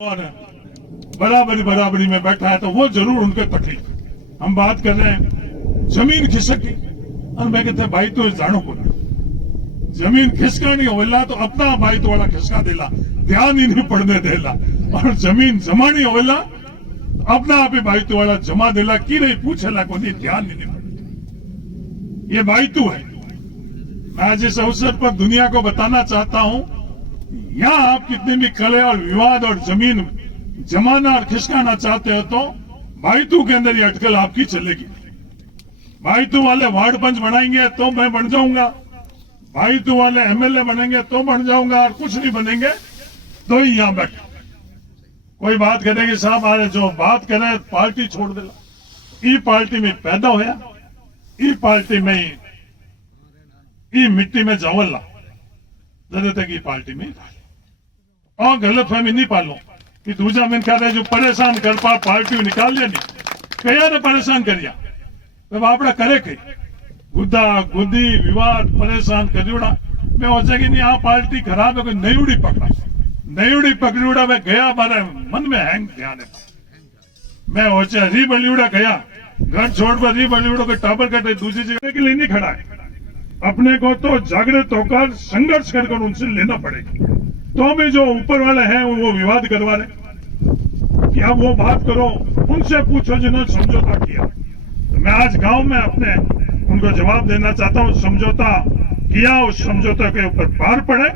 और बराबरी बराबरी में बैठा है तो वो जरूर उनके तकलीफ। हम बात कर रहे हैं जमीन खिसकी और मैं कहते भाई तो जानो को जमीन खिसकानी होवेला तो अपना भाई तो वाला खिसका देला, ध्यान ही नहीं पड़ने देला। और जमीन जमानी होवेला अपना आप ही भाई तो वाला जमा देला की नहीं पूछेला को नहीं, ध्यान ही नहीं पड़े। ये भाई तू है। मैं आज इस अवसर पर दुनिया को बताना चाहता हूं, यहाँ आप कितने भी कले और विवाद और जमीन जमाना और खिसकाना चाहते हो तो भाईतू के अंदर ये अटकल आपकी चलेगी। भाईतू वाले वार्ड पंच बनाएंगे तो मैं बन जाऊंगा, भाईतू वाले एमएलए बनेंगे तो बन जाऊंगा, और कुछ नहीं बनेंगे तो ही यहाँ बैठे। कोई बात करेगी साहब अरे जो बात करे पार्टी छोड़ देला। ई पार्टी में पैदा होया, ई पार्टी में ई मिट्टी में जवला जरूरत की पार्टी में और गलत फहमी नहीं पालो कि दूजा में कह रहे जो परेशान कर पा पार्टी निकाल लिया नहीं कया ने परेशान करिया तो आपड़ा करे कई गुद्दा गुद्दी विवाद परेशान करियोड़ा मैं हो जाएगी नहीं। यहाँ पार्टी खराब है कोई नईउड़ी पकड़ा, नईउड़ी पकड़ीड़ा मैं गया मारे मन में हैंग ध्यान है मैं हो जाए री बलिउड़ा गया घर छोड़ पर री बलिउड़ा कोई टाबर कटे दूसरी जगह के लिए नहीं खड़ा है। अपने को तो जागृत होकर संघर्ष कर उनसे लेना पड़ेगा। तो भी जो ऊपर वाले हैं वो विवाद करवा रहे कि अब वो बात करो, उनसे पूछो जिन्होंने समझौता किया। तो मैं आज गांव में अपने उनको जवाब देना चाहता हूँ, समझौता किया उस समझौते के ऊपर पार पड़े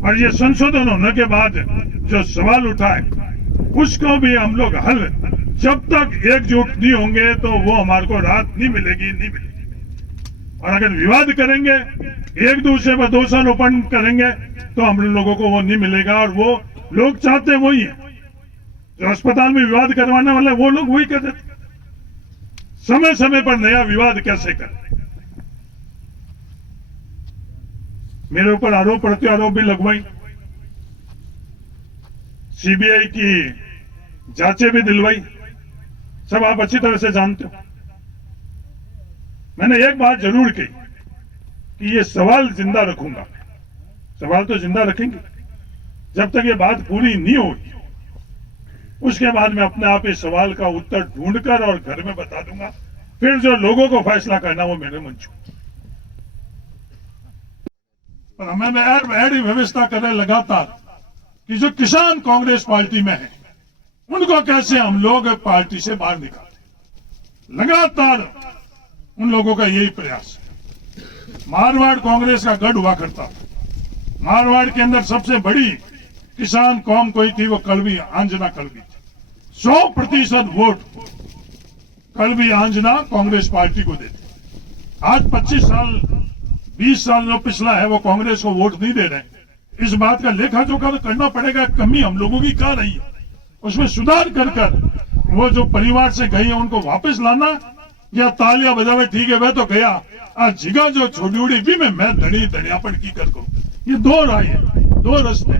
और ये संशोधन होने के बाद जो सवाल उठाए उसको भी हम लोग हल, जब तक एकजुट नहीं होंगे तो वो हमारे को राहत नहीं मिलेगी। और अगर विवाद करेंगे एक दूसरे पर दोषारोपण करेंगे तो हम लोगों को वो नहीं मिलेगा। और वो लोग चाहते वही है, जो अस्पताल में विवाद करवाने वाले वो लोग वही कर देते। समय समय पर नया विवाद कैसे करें। मेरे ऊपर आरोप प्रत्यारोप भी लगवाई, सीबीआई की जांचें भी दिलवाई, सब आप अच्छी तरह से जानते हो। मैंने एक बात जरूर की कि ये सवाल जिंदा रखूंगा, सवाल तो जिंदा रखेंगे जब तक ये बात पूरी नहीं होगी। उसके बाद मैं अपने आप इस सवाल का उत्तर ढूंढकर और घर में बता दूंगा, फिर जो लोगों को फैसला करना वो मेरे मंच पर। हमें ऐसी व्यवस्था करें लगातार कि जो किसान कांग्रेस पार्टी में है उनको कैसे हम लोग पार्टी से बाहर निकालें। लगातार उन लोगों का यही प्रयास है। मारवाड़ कांग्रेस का गढ़ हुआ करता, मारवाड़ के अंदर सबसे बड़ी किसान कौम कोई थी वो कलवी आंजना कलवी थी। 100% वोट कलवी आंजना कांग्रेस पार्टी को देते। आज 25 साल 20 साल जो पिछला है वो कांग्रेस को वोट नहीं दे रहे। इस बात का लेखा जोखा तो करना पड़ेगा, कमी हम लोगों की कहाँ रही है, उसमें सुधार कर वो जो परिवार से गई है उनको वापस लाना, या तालियां बजावे ठीक है वह तो गया आज जिगा जो छोड़ी उड़ी भी मैं धनी धनियापन की कर करूं। ये दो राय है, दो रस्ते।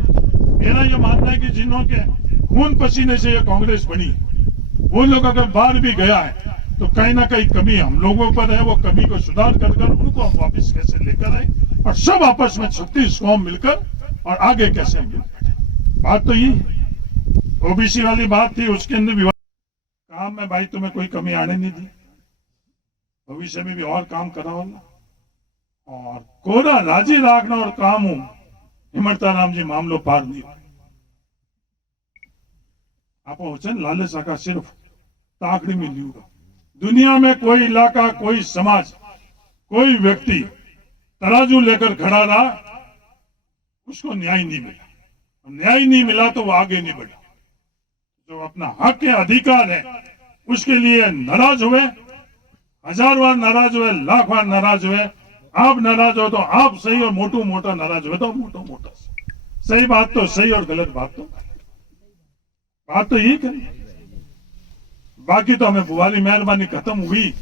मेरा ये मानना है कि जिन्हों के खून पसीने से ये कांग्रेस बनी वो लोग अगर बाहर भी गया है तो कहीं ना कहीं कमी हम लोगों पर है। वो कमी को सुधार कर उनको हम वापिस कैसे लेकर आए और सब आपस में 36 कौम मिलकर और आगे कैसे मिल बैठे। बात तो ये ओबीसी वाली बात थी, उसके अंदर विवाद काम में भाई तुम्हें कोई कमी आने नहीं दी, भविष्य में भी और काम कराओगे और कोरा राजी राखना और काम हूं हिमरता राम जी मामलो पार नहीं हो। आप वचन लाले साका सिर्फ ताकड़ी में लियूगा। दुनिया में कोई इलाका, कोई समाज, कोई व्यक्ति तराजू लेकर खड़ा रहा उसको न्याय नहीं मिला। न्याय नहीं मिला तो वो आगे नहीं बढ़ा। जो अपना हक के अधिकार है उसके लिए नाराज हुए, 1000 बार नाराज हुए, लाख बार नाराज हुए। आप नाराज हो तो आप सही और मोटू मोटा नाराज हुए तो मोटा मोटा सही। बात तो सही और गलत बात तो यही करें। बाकी तो हमें बुवाली मेहरबानी खत्म हुई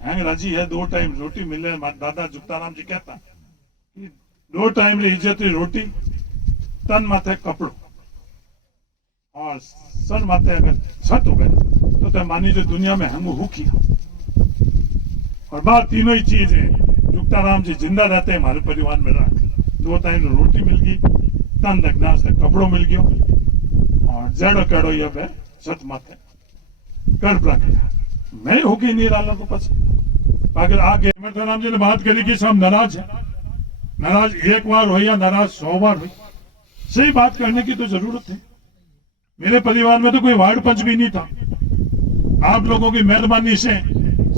हैंग राजी है, 2 टाइम रोटी मिले। दादा जुक्ताराम जी कहता कि 2 टाइम रे इज्जत रोटी, तन माथे कपड़ो और सन माथे अगर छत हो गए तो मानी जो दुनिया में हम हुकी। और बात तीनों ही चीज है। जुक्ताराम जी जिंदा रहते हैं हमारे परिवार में रहा, 2 टाइम रोटी मिल गई, तन तक नाश तक कपड़ों मिल गयो और जड़ कड़ो ये बे छत माथे कर प्राके मैं होगी नहीं रहा तो पछ अगर आगे राम जी ने बात करी कि सब नाराज है, नाराज एक बार हो या नाराज 100 बार हो, सही बात करने की तो जरूरत है। मेरे परिवार में तो कोई वार्ड पंच भी नहीं था, आप लोगों की मेहरबानी से,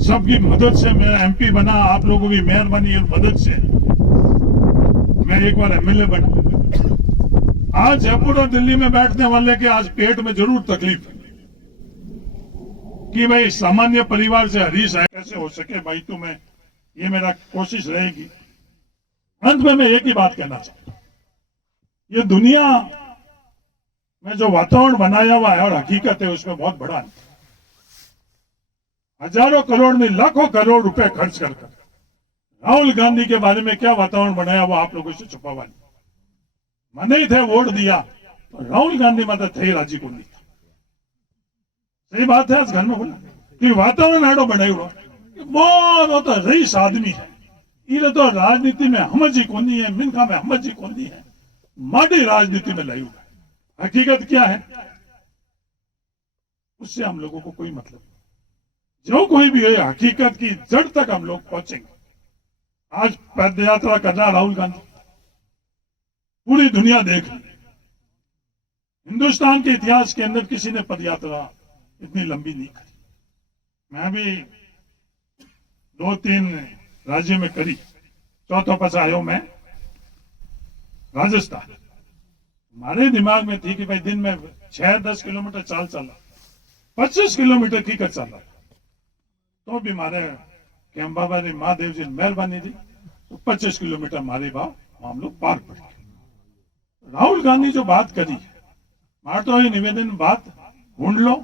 सबकी मदद से मैं एमपी बना, आप लोगों की मेहरबानी और मदद से मैं एक बार एमएलए बना। आज जयपुर और दिल्ली में बैठने वाले के आज पेट में जरूर तकलीफ है कि भाई सामान्य परिवार से हरीश है, कैसे हो सके भाई तुम्हें, ये मेरा कोशिश रहेगी। अंत में मैं एक ही बात कहना चाहता हूं, ये दुनिया में जो वातावरण बनाया हुआ है और हकीकत है उसमें बहुत बड़ा अंतर है। हजारों करोड़ नहीं लाखों करोड़ रुपए खर्च कर राहुल गांधी के बारे में क्या वातावरण बनाया वो आप लोगों से छुपा हुआ नहीं। मैंने ही थे वोट दिया तो राहुल गांधी माता थे राजी को नहीं था, सही बात है। आज घर में बोला कि वातावरण एडो बनायो बहुत तो रईस आदमी है, ये तो राजनीति में हमज ही कोनी है, मिनखा में हमज ही कोनी है, माड़ी राजनीति में लायू है। हकीकत क्या है उससे हम लोगों को कोई मतलब नहीं। जो कोई भी है हकीकत की जड़ तक हम लोग पहुंचेंगे। आज पद यात्रा करना राहुल गांधी पूरी दुनिया देख रही है। हिंदुस्तान के इतिहास के अंदर किसी ने पद यात्रा इतनी लंबी नहीं करी। मैं भी 2-3 राज्य में करी, चौथा पास आयो मैं राजस्थान। हमारे दिमाग में थी कि भाई दिन में 6-10 किलोमीटर चाल चला, 25 किलोमीटर की कर चल रहा, तो भी मारे केम बाबा ने महादेव जी मेहरबानी थी तो 25 किलोमीटर मारे भाव हम लोग पार पड़ गए। राहुल गांधी जो बात करी, मार तो ये निवेदन बात ढूंढ लो,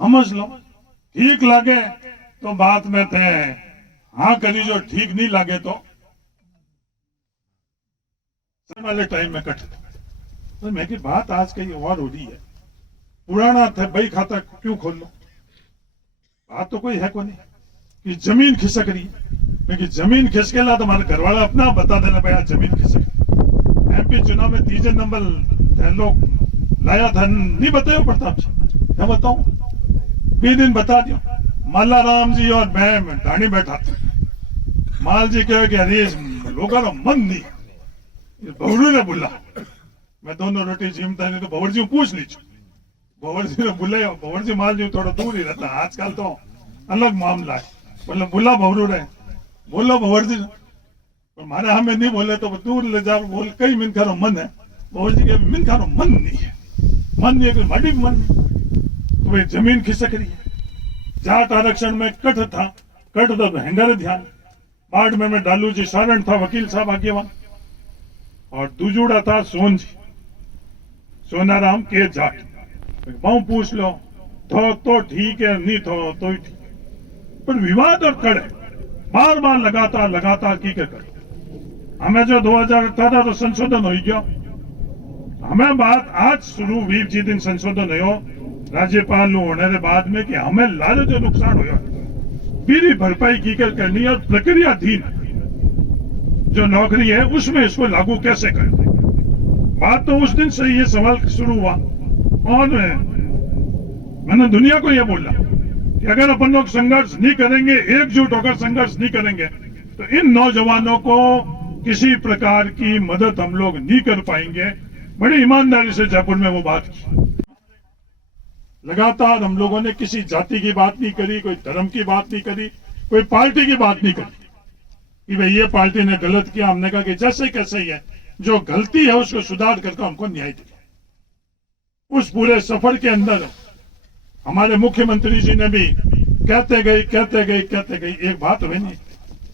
समझ लो, ठीक लगे तो बात में थे हाँ करी, जो ठीक नहीं लगे तो वाले टाइम में कट। तो मैं की बात आज कहीं और हो रही है, पुराना थे भाई खाता क्यों खोल लो, बात तो कोई है को नहीं कि जमीन खिसक रही है, क्योंकि जमीन खिसकेला तो हमारे घर वाला अपना बता देना भाई जमीन खिसक। एमपी चुनाव में 3 नंबर लोग लाया था, नहीं बताया प्रताप जी, मैं बताऊं 20 दिन बता दियो। माला राम जी और मैं ढाणी बैठा था, माल जी कहे कि अरे लोगों का मन नहीं, भवरू ने बोला मैं दोनों रोटी जीमता नहीं तो भवर जी पूछ लीजिए। भवर जी ने बुलाया, भवर जी माल जी थोड़ा दूर ही रहता, आजकल तो अलग मामला है। बोले बुला भवरू रहे, बोलो भवर जी, हमारे हमें नहीं बोले तो दूर ले जाओ, बोल कई मिनखारो मन है। भवर जी के मिनखारो मन नहीं है, मन नहीं है माटी मन तो भाई जमीन खिसक रही है। जाट आरक्षण में कट था, कट तो भयंकर ध्यान, बाढ़ में मैं डालू जी सारण था, वकील साहब आगेवान, और दूजुड़ा था सोन जी, सोनाराम के जाट। बहु पूछ लो तो ठीक है, नहीं तो ही ठीक, पर विवाद और कड़े बार बार लगातार की क्या करे। हमें जो 2018 तो संशोधन हो गया, हमें बात आज शुरू हुई जी दिन संशोधन हो राज्यपाल होने के बाद में कि हमें लाल जो नुकसान हुआ बीरी भरपाई की कर करनी और प्रक्रियाधीन जो नौकरी है उसमें इसको लागू कैसे करें। बात तो उस दिन से ये सवाल शुरू हुआ और मैंने दुनिया को यह बोला कि अगर अपन लोग संघर्ष नहीं करेंगे, एकजुट होकर संघर्ष नहीं करेंगे तो इन नौजवानों को किसी प्रकार की मदद हम लोग नहीं कर पाएंगे। बड़ी ईमानदारी से जयपुर में वो बात की। लगातार हम लोगों ने किसी जाति की बात नहीं करी, कोई धर्म की बात नहीं करी, कोई पार्टी की बात नहीं करी कि भाई ये पार्टी ने गलत किया। हमने कहा कि जैसे कैसे ही है, जो गलती है उसको सुधार करके हमको न्याय दिया। उस पूरे सफर के अंदर हमारे मुख्यमंत्री जी ने भी कहते गए एक बात हुई नहीं,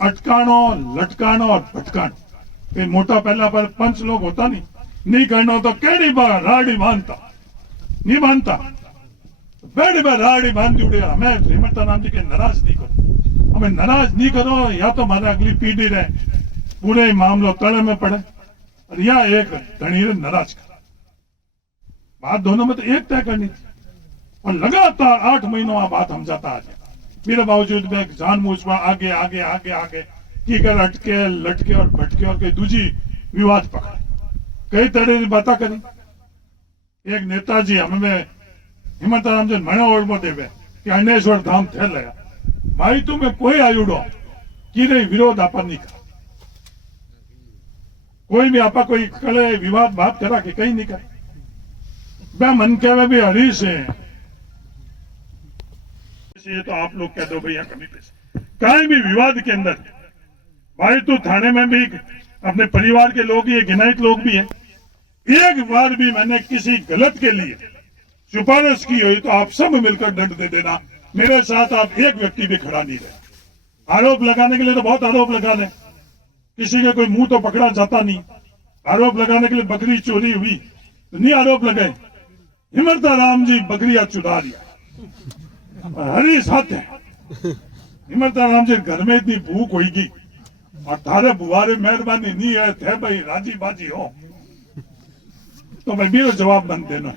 अटकानो लटकानो और भटकानो। मोटा पहला पर पंच लोग होता नहीं करना तो केड़ी बार राड़ी बांधता नहीं बांधता, बेड़ी बार राड़ी बांधी उड़े। हमें हेमंता राम जी के नाराज नहीं करो, हमें नाराज नहीं करो, या तो हमारे अगली पीढ़ी रहे पूरे मामलो तड़े में पड़े और या एक धनी नाराज कर। बात दोनों में तो एक तय करनी थी और लगातार 8 महीनों बात हम जाता आ जाए। मेरे बावजूद में जानबूझ आगे आगे आगे आगे की कर अटके लटके और भटके और कई दूजी विवाद पकड़े, कई तरह की बातें करी। एक नेताजी हमें हिमंताराम जी मणे ओळखो देवे कि अनेश्वर धाम थे लया भाई तुम्हें कोई आयुडो कि विरोध आपा नहीं करा कोई भी आपा कोई कले विवाद बात करा कि कहीं नहीं करे मैं मन के भी हरीश है ये तो आप लोग कह दो भैया कमी पैसे कहीं भी विवाद के अंदर भाई तो थाने में भी अपने परिवार के लोग ये गिनायत लोग भी हैं एक बार भी मैंने किसी गलत के लिए सिफारिश की हुई तो आप सब मिलकर दंड दे देना मेरे साथ आप एक व्यक्ति भी खड़ा नहीं रहे आरोप लगाने के लिए तो बहुत आरोप लगा दें किसी का कोई मुंह तो पकड़ा जाता नहीं आरोप लगाने के लिए बकरी चोरी हुई तो नहीं आरोप लगाए हिमंताराम जी बकरियां चुरा लिया हरी साथ है हिमंताराम जी घर में इतनी भूख होगी और तारे बुआरे मेहरबानी नहीं है थे भाई राजी बाजी हो तो भाई मेरा जवाब बन देना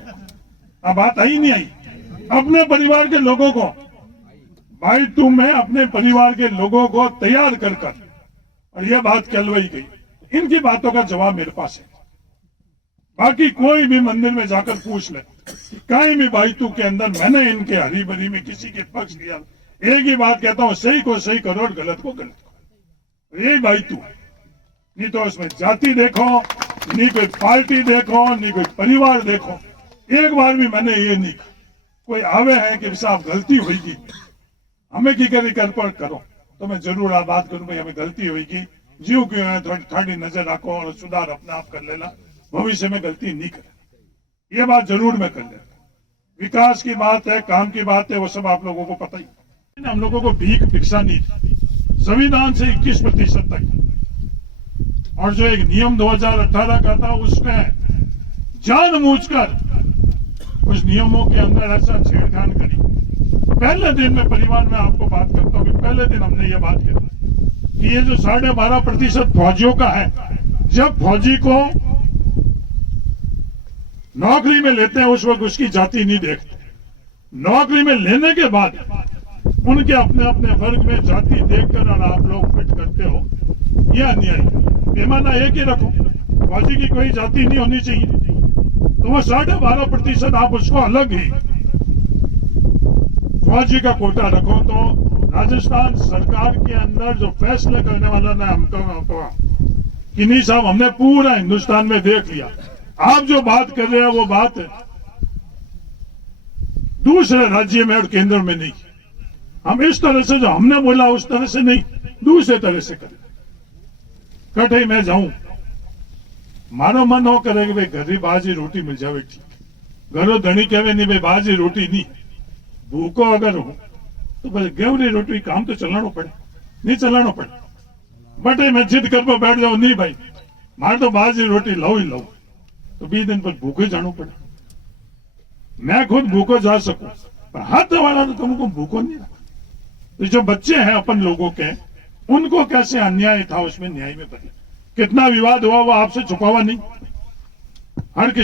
अब बात आई नहीं आई अपने परिवार के लोगों को भाई तुम्हें अपने परिवार के लोगों को तैयार कर और यह बात कहलवाई गई इनकी बातों का जवाब मेरे पास है बाकी कोई भी मंदिर में जाकर पूछ ले कहीं भी भाई तू के अंदर मैंने इनके हरी भरी में किसी के पक्ष लिया एक ही बात कहता हूं सही को सही करो और गलत को गलत करो यही भाई तू नहीं तो उसमें जाति देखो नहीं कोई पार्टी देखो नहीं कोई परिवार देखो एक बार भी मैंने ये नहीं कहा कोई आवे है कि साहब गलती होगी हमें की करी कर पर करो तो मैं जरूर आप बात करूं भाई हमें गलती होगी जीव क्यों है थोड़ी नजर रखो और सुधार अपने आप कर लेना भविष्य में गलती नहीं करे ये बात जरूर मैं कर लेता विकास की बात है काम की बात है वो सब आप लोगों को पता ही हम लोगों को भीख भिक्षा नहीं थी संविधान से 21% तक और जो एक नियम 2018 का था उसमें जानबूझकर उस नियमों के अंदर ऐसा छेड़खानी करी पहले दिन में परिवार में आपको बात करता हूँ कि पहले दिन हमने ये बात करी कि ये जो 12.5% फौजियों का है जब फौजी को नौकरी में लेते हैं उस वक्त उसकी जाति नहीं देखते नौकरी में लेने के बाद उनके अपने अपने वर्ग में जाति देखकर और आप लोग फिट करते हो यह अन्याय पैमाना एक ही रखो फौजी की कोई जाति नहीं होनी चाहिए तो वो 12.5% आप उसको अलग ही फौजी का कोटा रखो तो राजस्थान सरकार के अंदर जो फैसले करने वाला ने हमको कि नहीं साहब हमने पूरा हिंदुस्तान में देख लिया आप जो बात कर रहे हैं वो बात दूसरे राज्य में और केंद्र में नहीं हम इस तरह से जो हमने बोला उस तरह से नहीं दूसरे तरह से करें कटे मैं जाऊं मारो मन हो करे कि भाई घरी बाजी रोटी मिल जावे ठीक घरों धनी कहे नहीं भाई बाजी रोटी नहीं भूखो अगर हो तो भाई गेवरी रोटी काम तो चलाना पड़े नहीं चलाना पड़े बटे मैं जिद कर बैठ जाऊं नहीं भाई मार तो बाजी रोटी लो ही लो तो 20 दिन पर भूखे जाना पड़े मैं खुद भूखो जा सकूं पर हाथ वाला तो तुमको भूखो नहीं रखा तो जो बच्चे हैं अपन लोगों के उनको कैसे अन्याय था उसमें न्याय में बदले कितना विवाद हुआ वो आपसे छुपावा नहीं हर किसी